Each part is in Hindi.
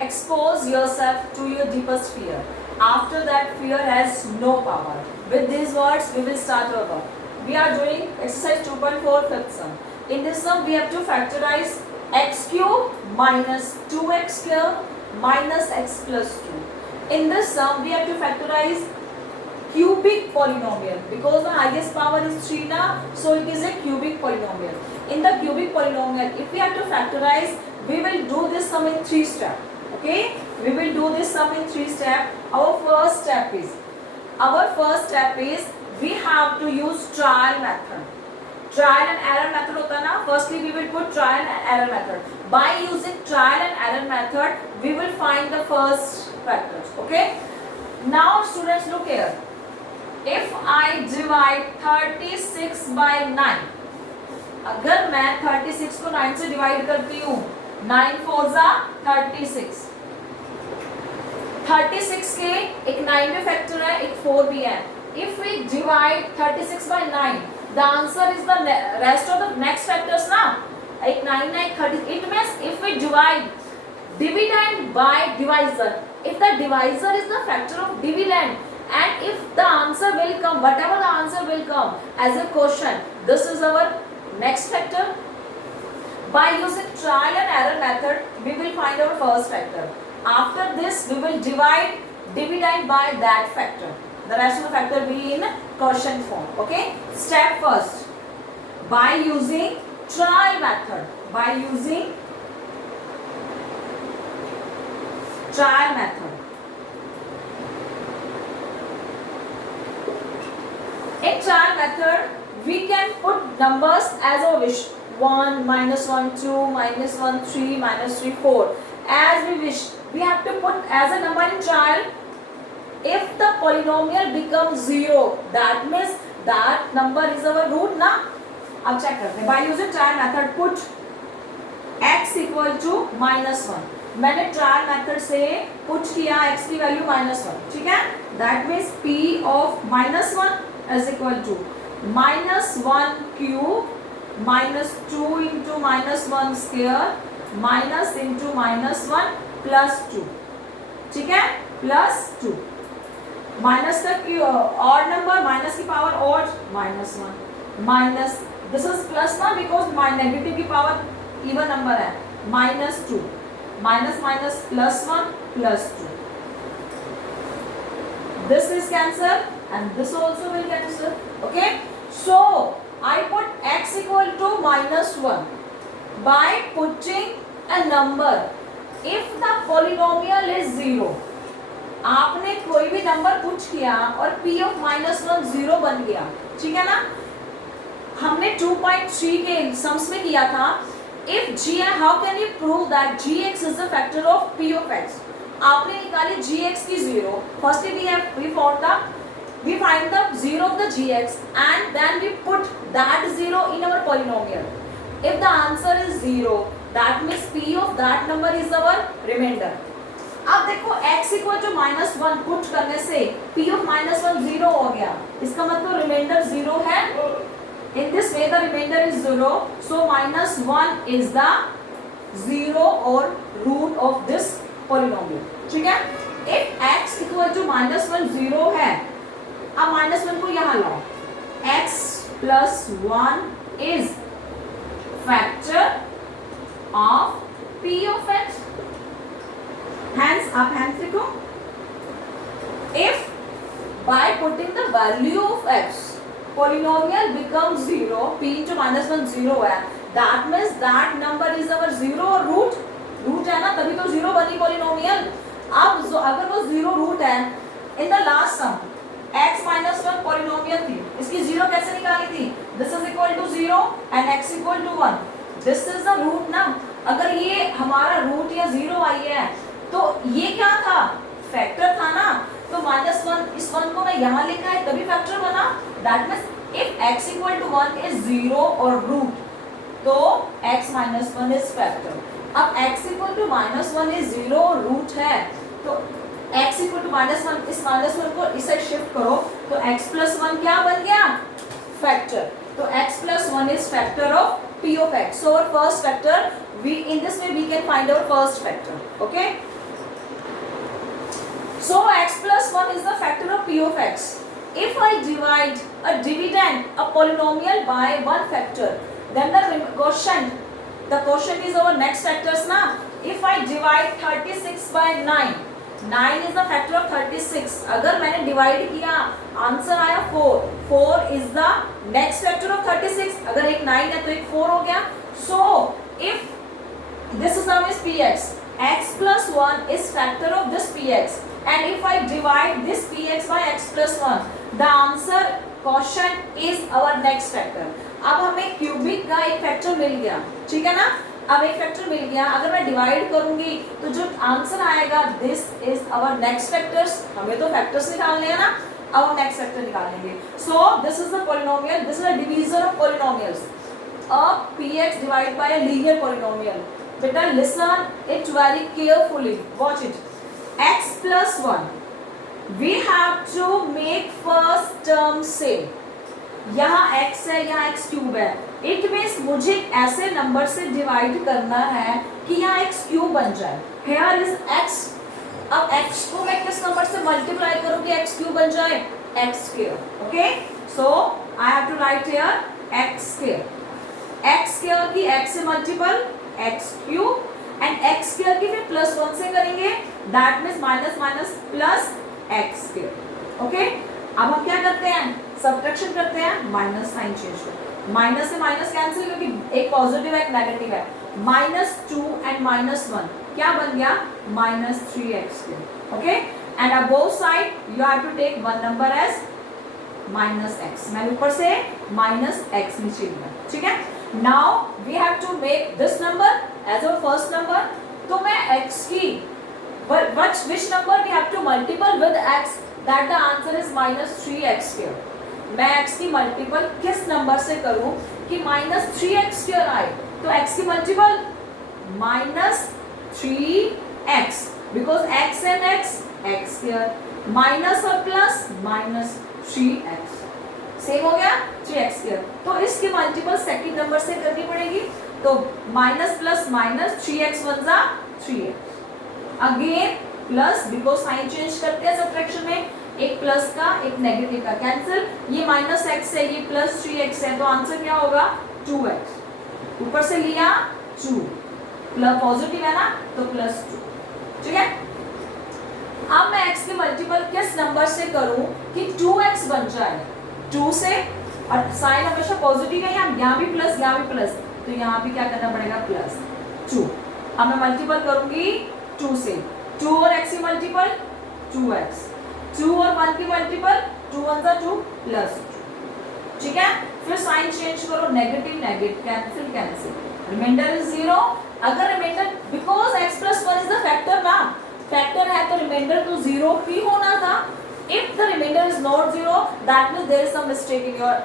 expose yourself to your deepest fear. After that, fear has no power. With these words, we will start our work. We are doing exercise 2.4 fifth sum. In this sum, we have to factorize x cube minus 2x square minus x plus 2. In this sum, we have to factorize cubic polynomial because the highest power is 3 now, so it is a cubic polynomial. In the cubic polynomial, if we have to factorize, we will do this sum in 3 steps. Okay, we will do this sum in 3 steps. Our first step is we have to use trial method. Trial and error method hota na. Firstly, we will put trial and error method. By using trial and error method, we will find the first factors. Okay. Now, students, look here. If I divide 36 by 9, अगर मैं 36 को 9 से डिवाइड करती हूँ, 9 4 जा 36. 36 के एक 9 में फैक्टर है, एक 4 भी है. If we divide 36 by 9, the answer is the rest of the next factors ना. एक 9 ना एक 30. It means if we divide dividend by divisor, if the divisor is the factor of dividend, and if the answer will come, whatever the answer will come as a question, this is our next factor. By using trial and error method, we will find our first factor. After this, we will divide dividend by that factor. The rest of the factor will be in question form. Okay. Step first. By using trial method. By using trial method. In trial method, we can put numbers as our wish. 1, minus 1, 2, minus 1, 3, minus 3, 4. As we wish. We have to put as a number in trial. If the polynomial becomes 0, that means that number is our root ना. अब check करते हैं. By using trial method, put x equal to minus 1. मैंने ट्रायल मेथड से पुट किया x की वैल्यू -1. ठीक है. That means p of -1 is equal to -1 cube -2 into -1 square minus into -1 plus 2. ठीक है. plus 2. माइनस का ऑड नंबर, माइनस की power odd -1 minus this is plus ना बिकॉज नेगेटिव की पावर इवन नंबर है. -2 minus minus +1 +2. This is cancel and this also will cancel. Okay. So I put x equal to -1 by putting a number. If the polynomial is 0, आपने कोई भी नंबर पुट किया और p of -1 0 बन गया. ठीक है ना. हमने 2.3 के सम्स में किया था. If g, how can you prove that gx is the factor of p of x? आपने निकाली gx की 0. Firstly we find the 0 of the gx and then we put that 0 in our polynomial. If the answer is 0, that means p of that number is our remainder. अब देखो x equal to -1 पुट करने से p of -1 0 हो गया. इसका मतलब रिमाइंडर 0 है. In this way the remainder is 0, so -1 is the 0 or root of this polynomial. ठीक है. If x equal to -1 0 है, अब -1 को यहाँ लाओ. x plus 1 is factor of p of x. Hence आप hands लिखो. If by putting the value of x polynomial becomes 0, p into -1 0 है. That means that number is our 0 or root. Root है ना, तभी तो 0 बनी polynomial. अब अगर वो 0 root है, in the last sum x -1 polynomial थी, इसकी 0 कैसे निकाली थी? This is equal to 0 and x equal to 1. This is the root ना. अगर ये हमारा root या 0 आई है, तो ये क्या था? फैक्टर था ना. तो -1 इस 1 को मैं यहाँ लिखा है तभी फैक्टर बना. That means if x equal to 1 is 0 or root, तो x -1 is factor. अब x equal to -1 is 0 और root है, तो x equal to -1, इस -1 को इसे शिफ्ट करो तो x plus 1 क्या बन गया? फैक्टर. तो x plus 1 is factor of p of x. So our first factor, in this way we can find our first factor. Okay. sum is the factor of p of x. If I divide a dividend, a polynomial by one factor, then the quotient is our next factors ना. If I divide 36 by 9, 9 is the factor of 36. अगर मैंने divide किया, आंसर आया 4. 4 is the next factor of 36. अगर एक 9 है तो एक 4 हो गया. So if this sum is px, x plus 1 is factor of this px, and if I divide this px by x plus 1, the answer quotient is our next factor. अब हमें क्यूबिक का एक फैक्टर मिल गया, ठीक है ना. अब एक फैक्टर मिल गया, अगर मैं डिवाइड करूंगी तो जो आंसर आएगा this is our next factors. हमें तो फैक्टर्स निकालने हैं ना, अब हम नेक्स्ट फैक्टर निकालेंगे. So this is the polynomial, this is a division of polynomials. अब px divide by a linear polynomial. बेटा listen it very carefully, watch it. x plus 1, we have to make first term same. यहाँ x है, यहाँ x क्यूब है. इट मीन्स मुझे ऐसे नंबर से डिवाइड करना है कि यहाँ x क्यूब बन जाए. Here is x. अब x को मैं किस नंबर से मल्टीप्लाई करूँ कि x क्यूब बन जाए? x square. Okay, so I have to write here x square. x square की x से multiple x cube, and x square की फिर प्लस 1 से करेंगे, that means minus minus plus x square. Okay, अब हम क्या करते हैं? सब्ट्रैक्शन करते हैं, माइनस साइन चेंज करो. माइनस से माइनस कैंसिल, क्योंकि एक पॉजिटिव है एक नेगेटिव है. -2 एंड -1 क्या बन गया? -3x square. ओके, एंड अब both side you have to take one number as -x. मैंने ऊपर से -x नीचे लिया, ठीक है. Now we have to make this number as our first number. तो मैं x की which number we have to multiple with x, that the answer is -3x square. मैं x की मल्टीपल किस नंबर से करूं कि -3x स्क्वायर आए? तो x की multiple -3x, because x and x square, minus और प्लस -3x, सेम हो गया 3x स्क्वायर. तो इसकी मल्टीपल सेकंड नंबर से करनी पड़ेगी. तो minus plus minus 3x one जा 3x, again plus, because sign change करते हैं सब्ट्रैक्शन में, एक प्लस का एक नेगेटिव का कैंसिल. ये -x है, ये +3x है, तो आंसर क्या होगा? 2x. ऊपर से लिया 2, प्लस पॉजिटिव है ना तो +2, ठीक है. अब मैं x की मल्टीपल किस नंबर से करूं कि 2x बन जाए? 2 से, और साइन हमेशा पॉजिटिव है, यहाँ भी प्लस यहाँ भी प्लस, तो यहाँ भी क्या करना पड़ेगा? +2. अब मैं मल्टीपल करूंगी 2 से. 2 और x की मल्टीपल 2x, 2 और 1 की मल्टीपल 2 1 जा 2 +2, ठीक है. फिर साइन चेंज करो, negative negative cancel cancel, reminder is 0. अगर reminder, because x + 1 is the factor ना, फैक्टर है तो रिमाइंडर तो 0 ही होना था. If the reminder is not 0, that means there is some mistake in your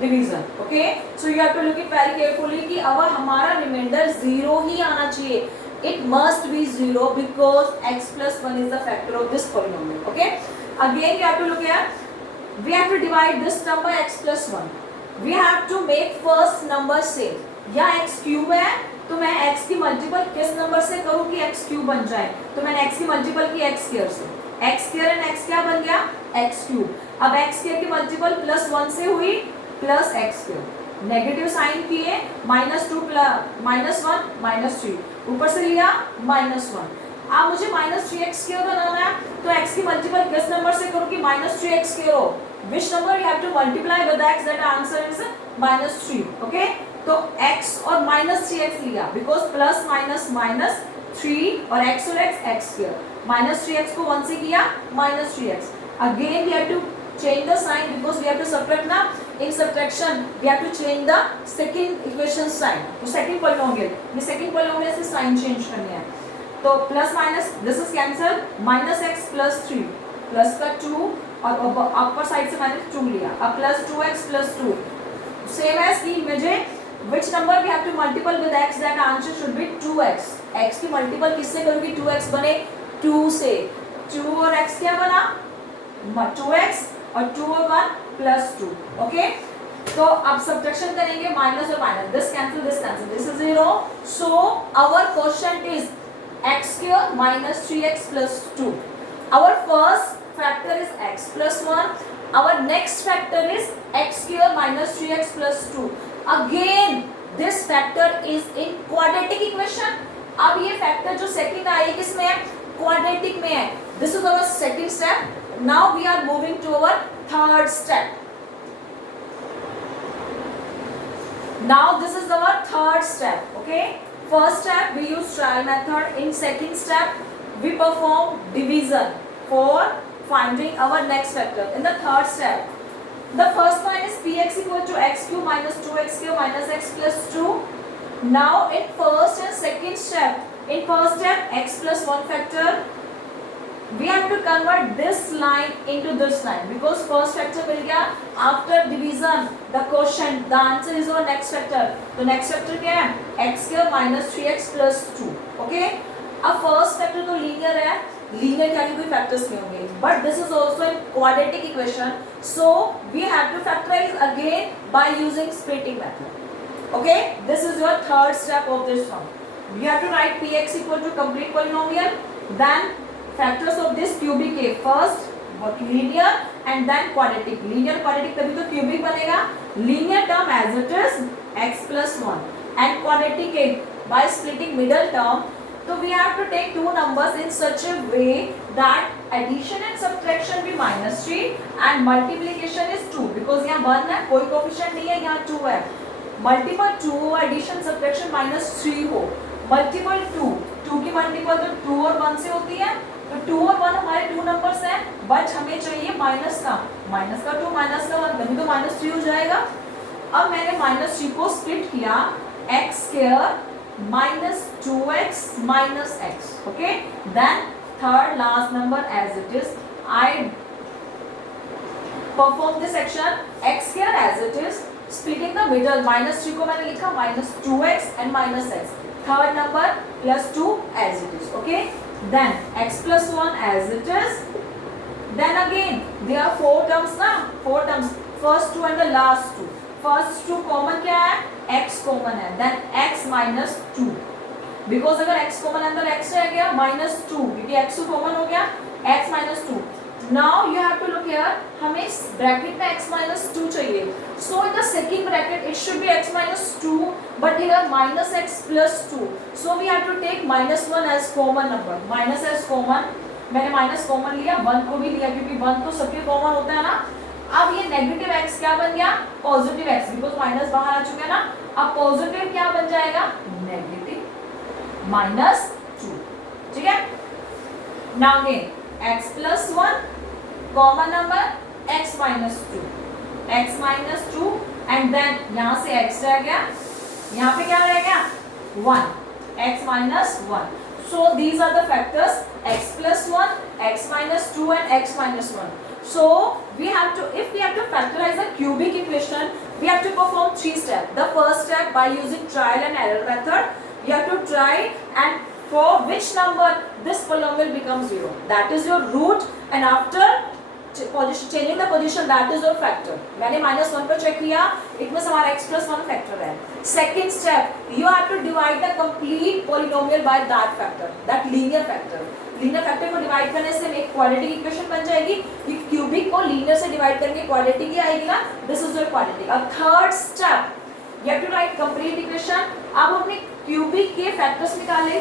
division. Okay, so you have to look it very carefully कि अब हमारा रिमाइंडर 0 ही आना चाहिए. It must be 0 because x plus 1 is the factor of this polynomial. Okay. Again, you have to look here. We have to divide this number x plus 1. We have to make first number same. या x क्यूब है तो मैं x की मल्टीपल किस नंबर से करूँ कि x क्यूब बन जाए? तो मैंने x की मल्टीपल की x स्क्वायर से. x स्क्वायर एंड x क्या बन गया? x cube. अब x स्क्वायर की मल्टीपल +1 से हुई plus x square. Negative sign किए, -2 -1 -3, ऊपर से लिया -1. अब मुझे -3x स्क्वायर बनाना है, तो x की मल्टीपल किस नंबर से करूँ कि -3x स्क्वायर हो? Which number you have to multiply with x, that answer is -3. Okay, तो x और -3x लिया, बिकॉज प्लस माइनस -3 और x और x स्क्वायर. -3x को 1 से किया -3x. Again we have to change the sign because we have to subtract now. In subtraction we have to change the second equation sign. तो second polynomial, ये second polynomial से sign change करनी है. तो plus minus this is cancel, -x + 3 plus का 2 और अपर साइड से मैंने 2 लिया. अब +2x + 2 सेम एज की मुझे which number we have to multiple with x, that answer should be 2x. x की मल्टीपल किससे करूँगी? 2x बने 2 से. 2 और x क्या बना? 2x और 2 और 1 +2. ओके, तो अब सब्ट्रैक्शन करेंगे, माइनस और minus, this cancel this is 0. So our quotient is x² - 3x + 2. Our first factor is x plus 1. Our next factor is x square minus 3x plus 2. Again, this factor is in quadratic equation. अब ये factor जो second आई है किसमें है? Quadratic में है. This is our second step. Now we are moving to our third step. Now this is our third step. Okay. First step we use trial method. In second step we perform division for finding our next factor. In the third step, the first one is px equal to x cube minus 2x cube minus x plus 2. Now in first and second step, in first step x plus 1 factor, we have to convert this line into this line because first factor मिल गया. After division, the quotient, the answer is our next factor. तो next factor क्या है? x cube minus 3x plus 2. Okay? अब फर्स्ट फैक्टर तो लीनियर है, लीनियर क्या कोई फैक्टर्स नहीं होंगे, but this is also in quadratic equation, so we have to factorise again by using splitting method. Okay, this is your third step of this sum. We have to write px equal to complete polynomial, then factors of this cubic के first linear and then quadratic. Linear quadratic तभी तो क्यूबिक बनेगा. Linear term as it is x plus 1 and quadratic के by splitting middle term. So we have to take two numbers in such a way that addition and subtraction be -3 and multiplication is 2 because यहाँ 1 है, कोई कोफिशिएंट नहीं है, यहाँ 2 है. मल्टीपल 2 हो, एडिशन सब्ट्रैक्शन -3 हो, मल्टीपल 2 की मल्टीपल तो 2 और 1 से होती है, तो 2 और 1 हमारे 2 नंबर्स हैं, बट हमें चाहिए माइनस का 2 माइनस का 1, तभी तो -3 हो जाएगा. अब मैंने -3 को स्प्लिट किया, x square minus 2x minus x. Okay, then third last number as it is, I perform this action x square as it is, splitting the middle. -3 को मैंने लिखा -2x and -x. Third number +2 as it is. Okay, then x plus 1 as it is. Then again there are 4 terms ना, 4 terms. First 2 and the last 2. First 2 common क्या है? x कॉमन है, then x minus 2. बिकॉज अगर x कॉमन है अंदर x रह गया -2 क्योंकि x कॉमन हो गया, x minus 2. Now you have to look here, हमें ब्रैकेट में x minus 2 चाहिए, so in the second bracket it should be x minus 2 but here -x plus 2. So we have to take -1 as common number. Minus as common, मैंने माइनस कॉमन लिया, 1 को भी लिया क्योंकि 1 तो सबके कॉमन होता है ना. अब ये नेगेटिव x क्या बन गया? पॉजिटिव x, बिकॉज माइनस बाहर आ चुका है ना. अब पॉजिटिव क्या बन जाएगा? नेगेटिव -2. ठीक है. Now again x plus 1 common number, x minus 2 and then यहाँ से x रह गया, यहाँ पे क्या रह गया? 1, x minus 1. So these are the factors x plus 1, x minus 2 and x minus 1. So we have to, if we have to factorize a cubic equation, we have to perform 3 steps. The first step, by using trial and error method, you have to try and for which number this polynomial becomes 0. That is your root, and after changing the position, that is your factor. मैंने -1 पर चेक किया, it means हमारा x plus 1 factor है. Second step, you have to divide the complete polynomial by that factor, that linear factor. Linear factor को डिवाइड करने से एक क्वाड्रेटिक इक्वेशन बन जाएगी. ये क्यूबिक को लीनियर से डिवाइड करके क्वाड्रेटिक ही आएगी ना. This is your quadratic. अब third step, you have to write complete equation. अब हमने क्यूबिक के फैक्टर्स निकाले,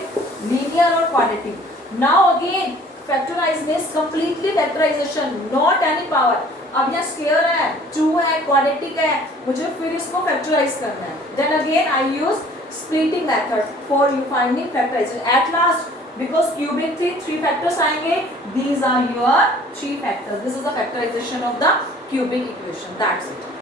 लीनियर और quadratic. Now again factorize means completely factorization, not any power. अब यहाँ स्क्वायर है, 2 है, क्वाड्रेटिक है, मुझे फिर इसको फैक्टराइज करना है. Then again I use splitting method for you finding factorisation. At last, because cubic 3 factors आएंगे, these are your 3 factors. This is the factorization of the cubic equation. That's it.